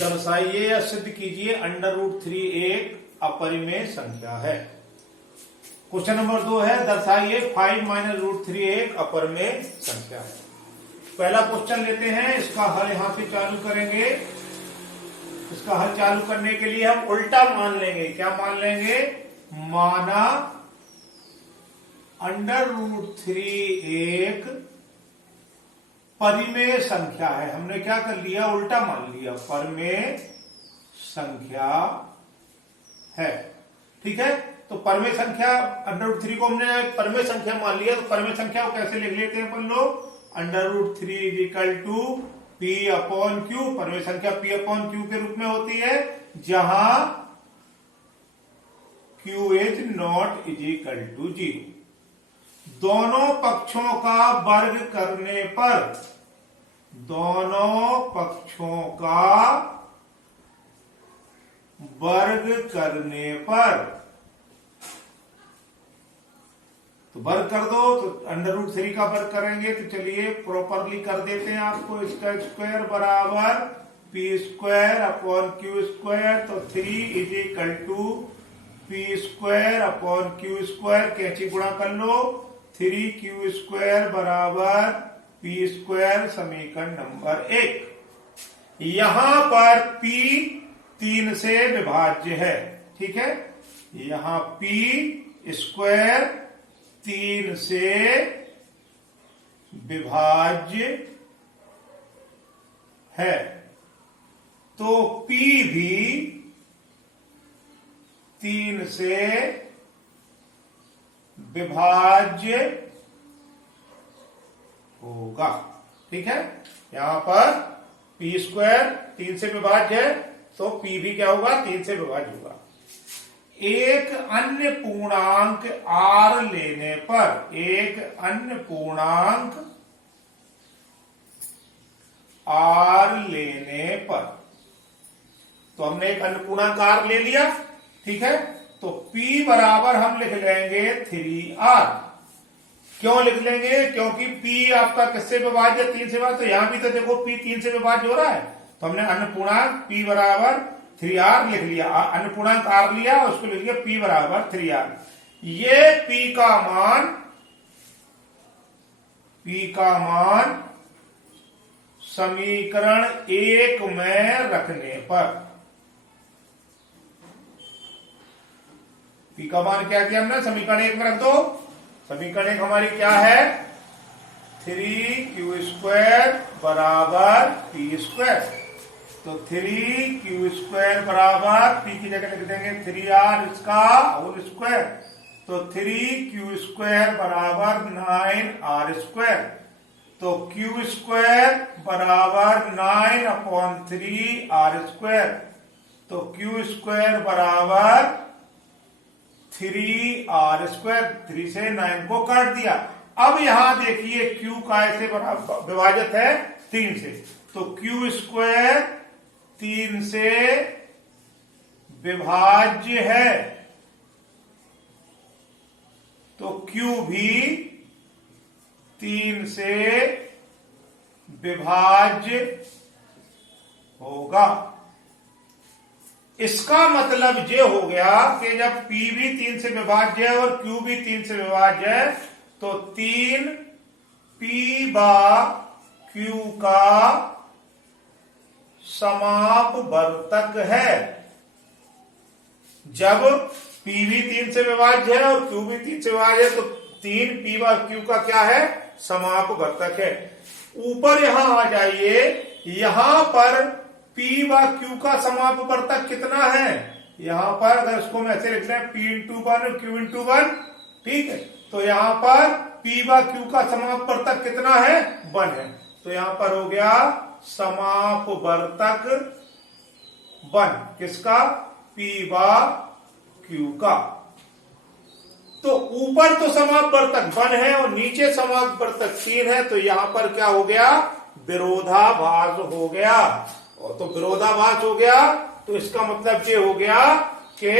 दर्शाइए या सिद्ध कीजिए √3 एक अपरिमेय संख्या है। क्वेश्चन नंबर 2 है दर्शाइए 5 - √3 एक अपरिमेय संख्या है। पहला क्वेश्चन लेते हैं, इसका हल यहां से चालू करेंगे। इसका हल चालू करने के लिए हम उल्टा मान लेंगे। क्या मान लेंगे? माना √3 एक परिमेय संख्या है। हमने क्या कर लिया? उल्टा मान लिया, परिमेय संख्या है। ठीक है, तो परिमेय संख्या √3 को हमने परिमेय संख्या मान लिया, तो परिमेय संख्या को कैसे लिख लेते हैं अपन लोग? √3 = P/Q। परिमेय संख्या P/Q के रूप में होती है, जहां Q ≠ 0। दोनों पक्षों का वर्ग करने पर, दोनों पक्षों का वर्ग करने पर, तो वर्ग कर दो, तो √3 का वर्ग करेंगे। तो चलिए प्रॉपरली कर देते हैं आपको। इसका स्क्वायर बराबर P²/Q²। तो 3 = P²/Q²। कैंची गुणा कर लो, 3Q² बराबर P²। समीकरण नंबर 1। यहां पर P 3 से विभाज्य है। ठीक है, यहां P² 3 से विभाज्य है, तो P भी 3 से विभाज्य होगा। ठीक है, यहां पर P² 3 से विभाज्य है, तो P भी क्या होगा? 3 से विभाज्य होगा। एक अन्य पूर्णांक R लेने पर, एक अन्य पूर्णांक R लेने पर, तो हमने एक अन्य पूर्णांक R ले लिया। ठीक है, तो P बराबर हम लिख लेंगे 3R। क्यों लिख लेंगे? क्योंकि P आपका किससे विभाज्य? 3 से विभाज्य। तो यहां भी तो देखो P 3 से विभाज्य हो रहा है, तो हमने अन्य पूर्णांक P बराबर 3R लिख लिया। अन्य पूर्णांक R लिया, उसको लिख लिया P बराबर 3R। ये P का मान समीकरण 1 में रखने पर, P का मान क्या किया हमने? समीकरण 1 में रख दो। समीकरण 1 हमारी क्या है? 3Q² बराबर P²। तो 3Q² बराबर P की जगह लिख देंगे 3R इसका होल स्क्वायर। तो 3Q² बराबर 9R²। तो Q² बराबर 9/3R²। तो Q² बराबर 3R²। 3 से 9 को काट दिया। अब यहां देखिए Q का ऐसे विभाजित है 3 से, तो Q² 3 से विभाज्य है, तो Q भी 3 से विभाज्य होगा। इसका मतलब ये हो गया कि जब P भी 3 से विभाज्य है और Q भी 3 से विभाज्य है, तो 3 P/Q का समापवर्तक है। जब P भी 3 से विभाज्य है और Q भी 3 से विभाज्य है, तो 3 P/Q का क्या है? समापवर्तक है। ऊपर यहां आ जाइए, यहां पर P/Q का समापवर्तक कितना है? यहां पर अगर इसको हम ऐसे लिख लें P/1 और Q/1, ठीक है, तो यहां पर P/Q का समापवर्तक कितना है? 1 है। तो यहां पर हो गया समापवर्तक 1। किसका? P/Q का। तो ऊपर तो समापवर्तक 1 है और नीचे समापवर्तक 3 है, तो यहां पर क्या हो गया? विरोधाभास हो गया। और तो विरोधाभास हो गया, तो इसका मतलब ये हो गया कि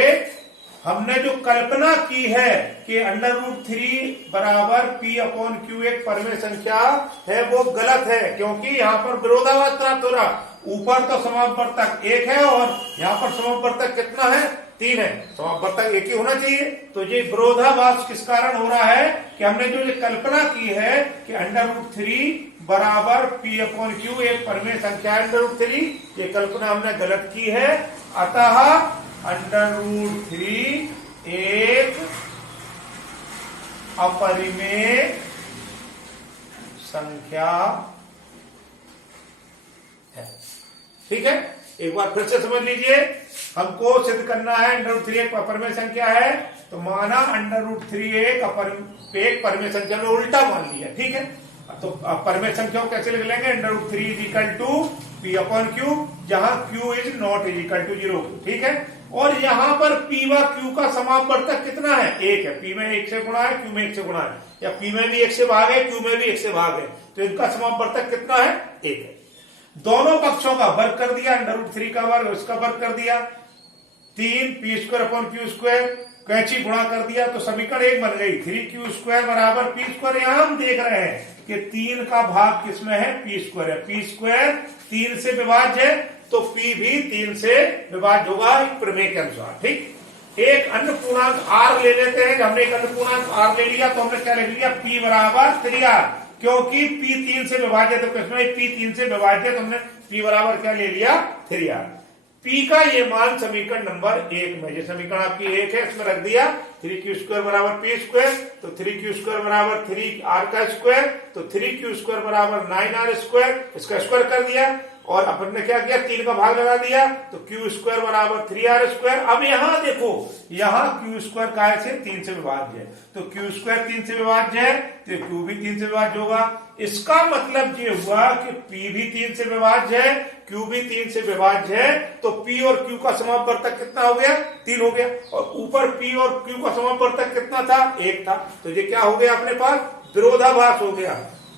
हमने जो कल्पना की है कि √3 बराबर P/Q एक परिमेय संख्या है, वो गलत है, क्योंकि यहां पर विरोधाभास प्राप्त हो रहा। ऊपर तो समापवर्तक 1 है और यहाँ पर समापवर्तक कितना है, 3 है, समापवर्तक 1 ही होना चाहिए। तो ये विरोधाभास किस कारण हो रहा है कि हमने जो ये कल्पना की है कि √3 बराबर P/Q एक परमेय संख्या है √3, ये कल्पना हमने गलत की है। अतः √3 एक अपरिमेय संख्या है। ठीक है, एक बार फिर से समझ लीजिए, हमको सिद्ध करना है √3 एक अपरिमेय संख्या है, तो माना √3 एक परमेय संख्या में उल्टा मान लिया। ठीक है, तो परमेय संख्या को कैसे लिख लेंगे, √3 इज इक्वल टू P/Q, जहां Q is not is equal to 0। ठीक है, और यहां पर P व Q का समापवर्तक कितना है, 1 है। P में 1 से गुणा है, Q में 1 से गुणा है, या P में भी 1 से भाग है, Q में भी 1 से भाग है, तो इनका समापवर्तक कितना है, 1 है। दोनों पक्षों का वर्ग कर दिया, √3 का वर्ग उसका वर्ग कर दिया, 3 P² कैंची गुणा कर दिया, तो समीकरण 1 बन गई। 3Q² बराबर P²। यहां हम देख रहे हैं कि 3 का भाग किसमें है, P² है। P² 3 से विभाज्य है, तो P भी 3 से विभाज्य होगा प्रमेय के अनुसार। ठीक, एक अन्य पूर्णांक R ले लेते हैं। हमने एक अन्य पूर्णांक R ले लिया, तो हमने क्या लिख लिया, P बराबर 3R, क्योंकि P 3 से विभाज्य, तो किसमें P 3 से विभाज्य, तो हमने P बराबर क्या ले लिया, 3R। P का ये मान समीकरण नंबर 1 में, ये समीकरण आपकी 1 है, इसमें रख दिया 3Q² बराबर P², तो 3Q² बराबर 3R का स्क्वायर, तो 3Q² बराबर 9R², इसका स्क्वायर कर दिया, और अपन ने क्या किया, 3 का भाग लगा दिया, तो Q² बराबर 3R²। अब यहां देखो, यहां Q² काय से 3 से विभाज्य है, तो Q² 3 से विभाज्य है, तो Q भी 3 से विभाज्य होगा। इसका मतलब ये हुआ कि P भी 3 से विभाज्य है, Q भी 3 से विभाज्य है, तो P और Q का समापवर्तक कितना हो गया, 3 हो गया, और ऊपर P और Q का समापवर्तक कितना था, 1 था। तो ये क्या हो गया अपने पास, विरोधाभास हो गया।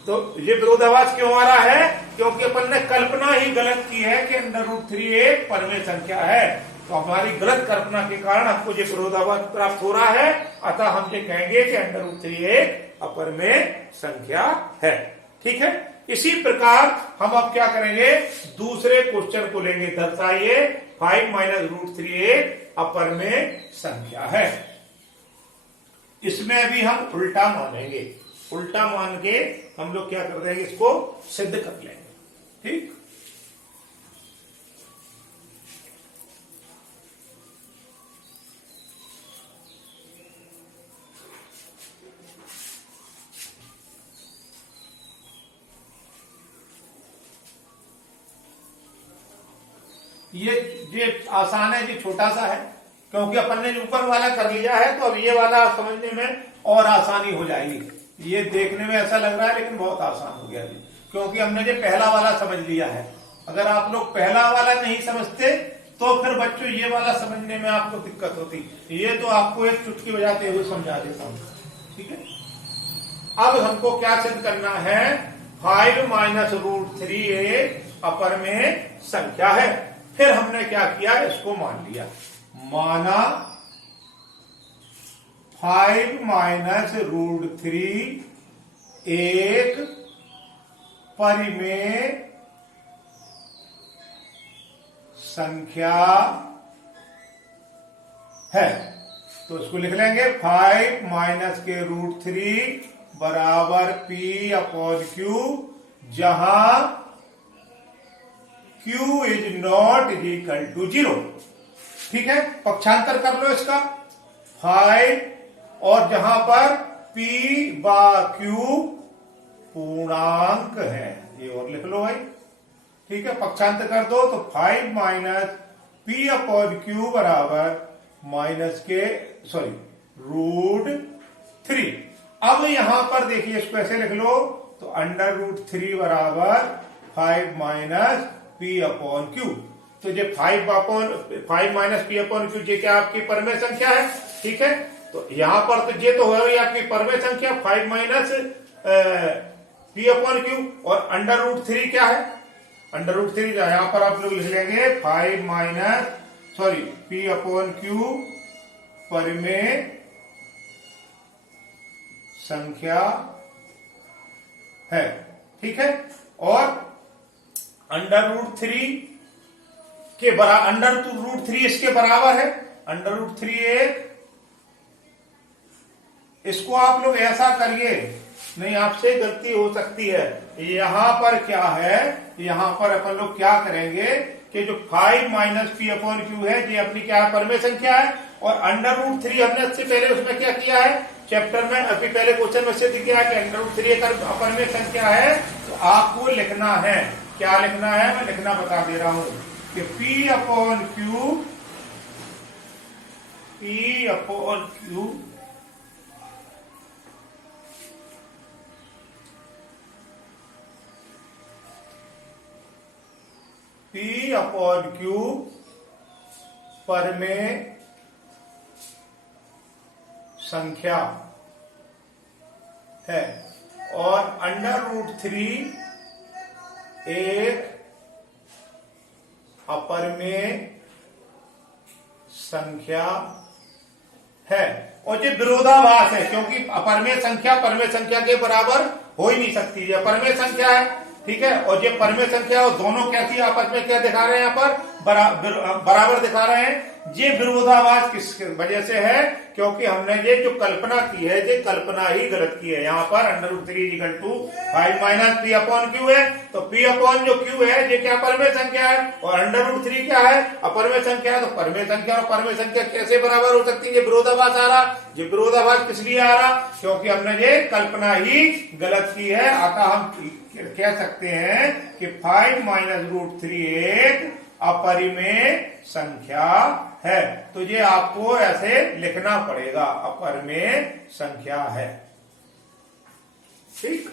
तो ये विरोधाभास क्यों आ रहा है, क्योंकि अपन ने कल्पना ही गलत की है कि √3 एक परमेय संख्या है, तो हमारी गलत कल्पना के कारण हमको ये विरोधाभास प्राप्त हो रहा है। अतः हम ये कहेंगे कि √3 एक अपरिमेय संख्या है। ठीक है, इसी प्रकार हम अब क्या करेंगे, दूसरे क्वेश्चन को लेंगे। दर्शाइए 5 - √3 एक अपरिमेय संख्या है। इसमें भी हम उल्टा मानेंगे, उल्टा मान के हम लोग क्या कर देंगे, इसको सिद्ध कर लेंगे। ठीक, ये आसान है, ये छोटा सा है, क्योंकि अपन ने ऊपर वाला कर लिया है, तो अब ये वाला समझने में और आसानी हो जाएगी। ये देखने में ऐसा लग रहा है, लेकिन बहुत आसान हो गया, क्योंकि हमने ये पहला वाला समझ लिया है। अगर आप लोग पहला वाला नहीं समझते, तो फिर बच्चों ये वाला समझने में आपको दिक्कत होती। ये तो आपको एक चुटकी बजाते हुए समझा देता हूं। ठीक है, अब हमको क्या सिद्ध करना है, 5 - √3 एक अपरिमेय संख्या है। फिर हमने क्या किया, इसको मान लिया, माना 5 - √3 एक परिमेय संख्या है। तो इसको लिख लेंगे 5 - के √3 बराबर P/Q, जहां Q is not is equal to 0। ठीक है, पक्षांतर कर लो इसका, 5, और जहां पर P/Q पूर्णांक है, ये और लिख लो भाई। ठीक है, पक्षांतर कर दो, तो 5 - P/Q बराबर √3। अब यहां पर देखिए, इसको ऐसे लिख लो, तो √3 बराबर 5 - P/Q। तो ये 5 - P/Q ये क्या आपकी परमेय संख्या है। ठीक है, तो यहां पर तो ये तो हो गई आपकी परमेय संख्या 5 - P/Q, और √3 क्या है, √3 यहां पर आप लोग लिख लेंगे 5 - P/Q परिमेय संख्या है। ठीक है, और अंडर रूट 3 के बराबर, अंडर रूट 3 इसके बराबर है, अंडर रूट 3 एक, इसको आप लोग ऐसा करिए, नहीं आपसे गलती हो सकती है। यहां पर क्या है, यहां पर अपन लोग क्या करेंगे कि जो 5 माइनस पी अपॉन क्यू है ये अपनी क्या है, परमेय संख्या है। और अंडर रूट 3 हमने इससे पहले उसमें क्या किया है, चैप्टर में अभी पहले क्वेश्चन में सिद्ध किया है कि अंडर रूट 3 एक अपरमेय संख्या है। तो आपको लिखना है, क्या लिखना है, मैं लिखना बता दे रहा हूं कि P upon Q P upon Q परमेय संख्या है और अंडर रूट 3 एक अपरमेय संख्या है। और ये विरोधाभास है क्योंकि अपरमेय संख्या परमेय संख्या के बराबर हो ही नहीं सकती, ये परमेय संख्या है, ठीक है। और ये परमेय संख्या और दोनों कैसी आपस में क्या दिखा रहे हैं, यहाँ पर बराबर दिखा रहे हैं। ये विरोधाभास किस वजह से है, क्योंकि हमने ये जो कल्पना की है ये कल्पना ही गलत की है। यहाँ पर under root 3 equal to 5 minus P upon Q है, तो पी अपॉन जो क्यू है ये क्या परमेय संख्या है और अंडर रूट 3 क्या है, अपरमेय संख्या है। तो परमेय संख्या और परमेय संख्या कैसे बराबर हो सकती है, ये विरोधाभास आ रहा। ये विरोधाभास किस लिए आ रहा, क्योंकि हमने ये कल्पना ही गलत की है। अतः हम कह सकते हैं कि 5 माइनस रूट 3 एक अपरिमेय संख्या है। तो ये आपको ऐसे लिखना पड़ेगा, अपरिमेय संख्या है, ठीक।